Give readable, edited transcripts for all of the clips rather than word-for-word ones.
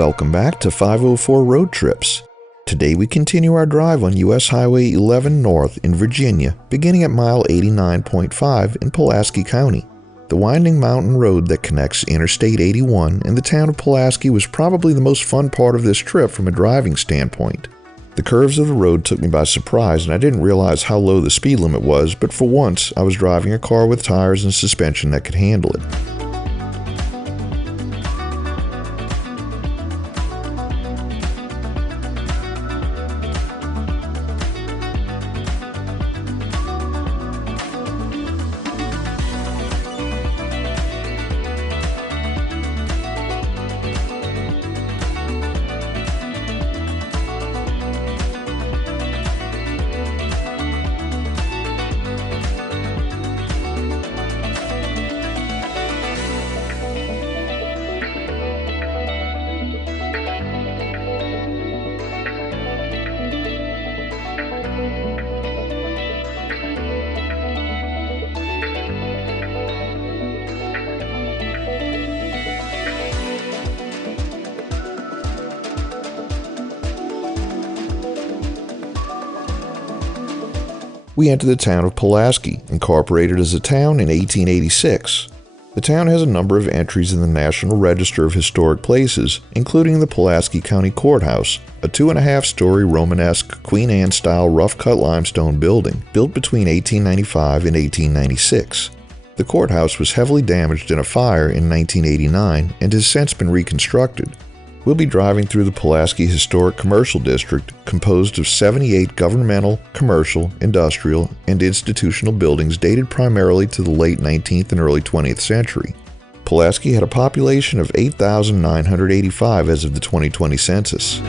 Welcome back to 504 Road Trips. Today we continue our drive on US Highway 11 North in Virginia, beginning at mile 89.5 in Pulaski County. The winding mountain road that connects Interstate 81 and the town of Pulaski was probably the most fun part of this trip from a driving standpoint. The curves of the road took me by surprise and I didn't realize how low the speed limit was, but for once I was driving a car with tires and suspension that could handle it. We enter the town of Pulaski, incorporated as a town in 1886. The town has a number of entries in the National Register of Historic Places, including the Pulaski County Courthouse, a 2.5-story Romanesque Queen Anne-style rough-cut limestone building built between 1895 and 1896. The courthouse was heavily damaged in a fire in 1989 and has since been reconstructed. We'll be driving through the Pulaski Historic Commercial District, composed of 78 governmental, commercial, industrial, and institutional buildings dated primarily to the late 19th and early 20th century. Pulaski had a population of 8,985 as of the 2020 census.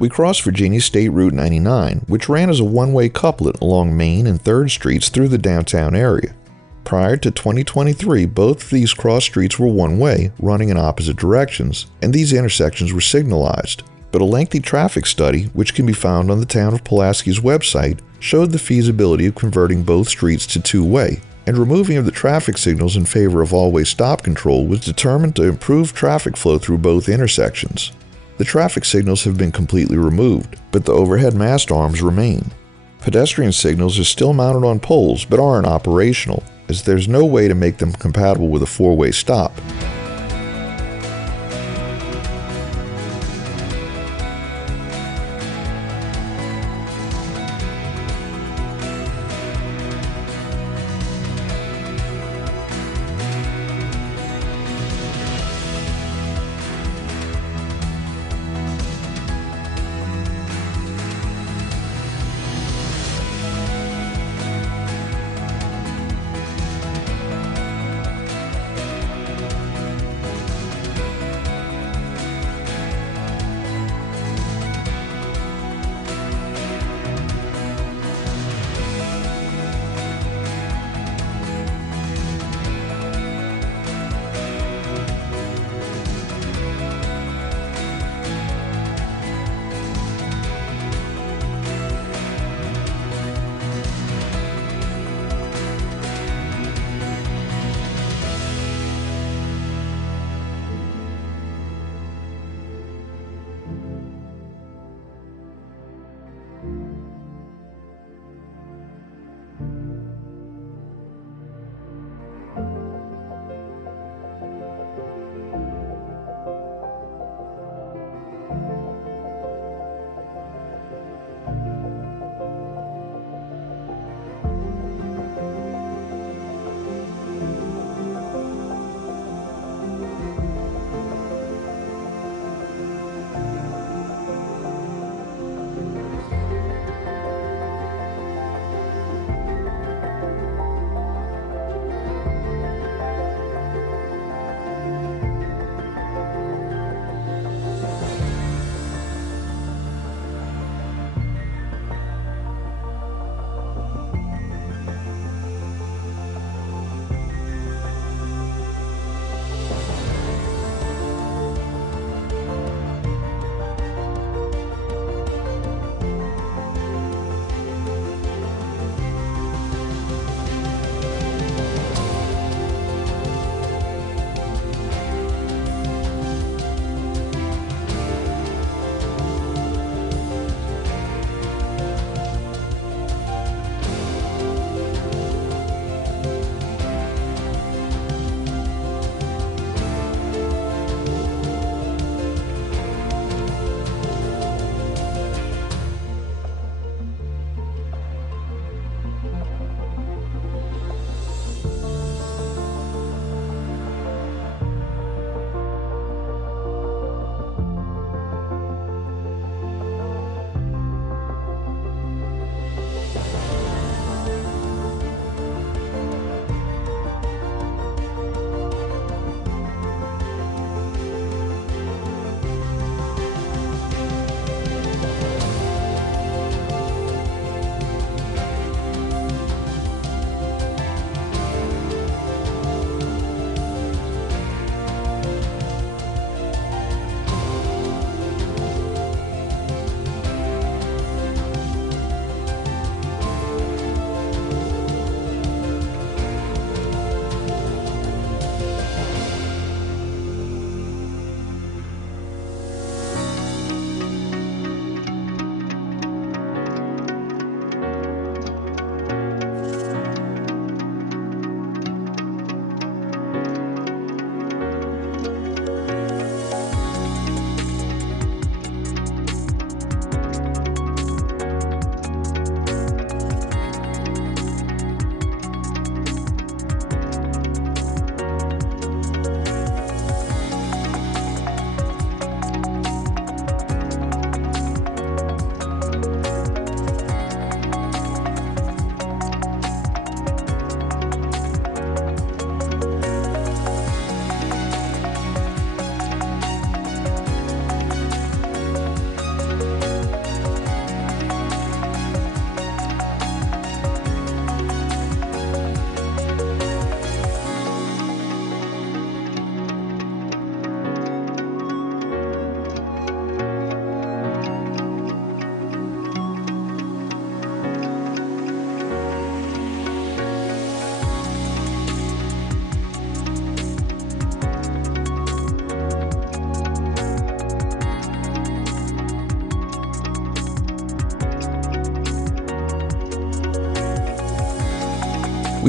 We crossed Virginia State Route 99, which ran as a one-way couplet along Main and 3rd Streets through the downtown area. Prior to 2023, both of these cross streets were one-way, running in opposite directions, and these intersections were signalized. But a lengthy traffic study, which can be found on the town of Pulaski's website, showed the feasibility of converting both streets to two-way, and removing of the traffic signals in favor of all-way stop control was determined to improve traffic flow through both intersections. The traffic signals have been completely removed, but the overhead mast arms remain. Pedestrian signals are still mounted on poles but aren't operational, as there's no way to make them compatible with a four-way stop.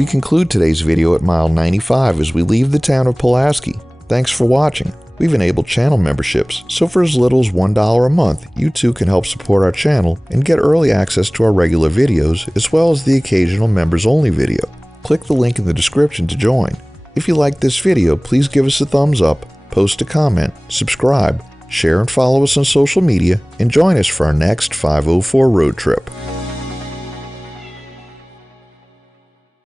We conclude today's video at mile 95 as we leave the town of Pulaski. Thanks for watching. We've enabled channel memberships, so for as little as $1 a month, you too can help support our channel and get early access to our regular videos as well as the occasional members-only video. Click the link in the description to join. If you liked this video, please give us a thumbs up, post a comment, subscribe, share and follow us on social media, and join us for our next 504 road trip.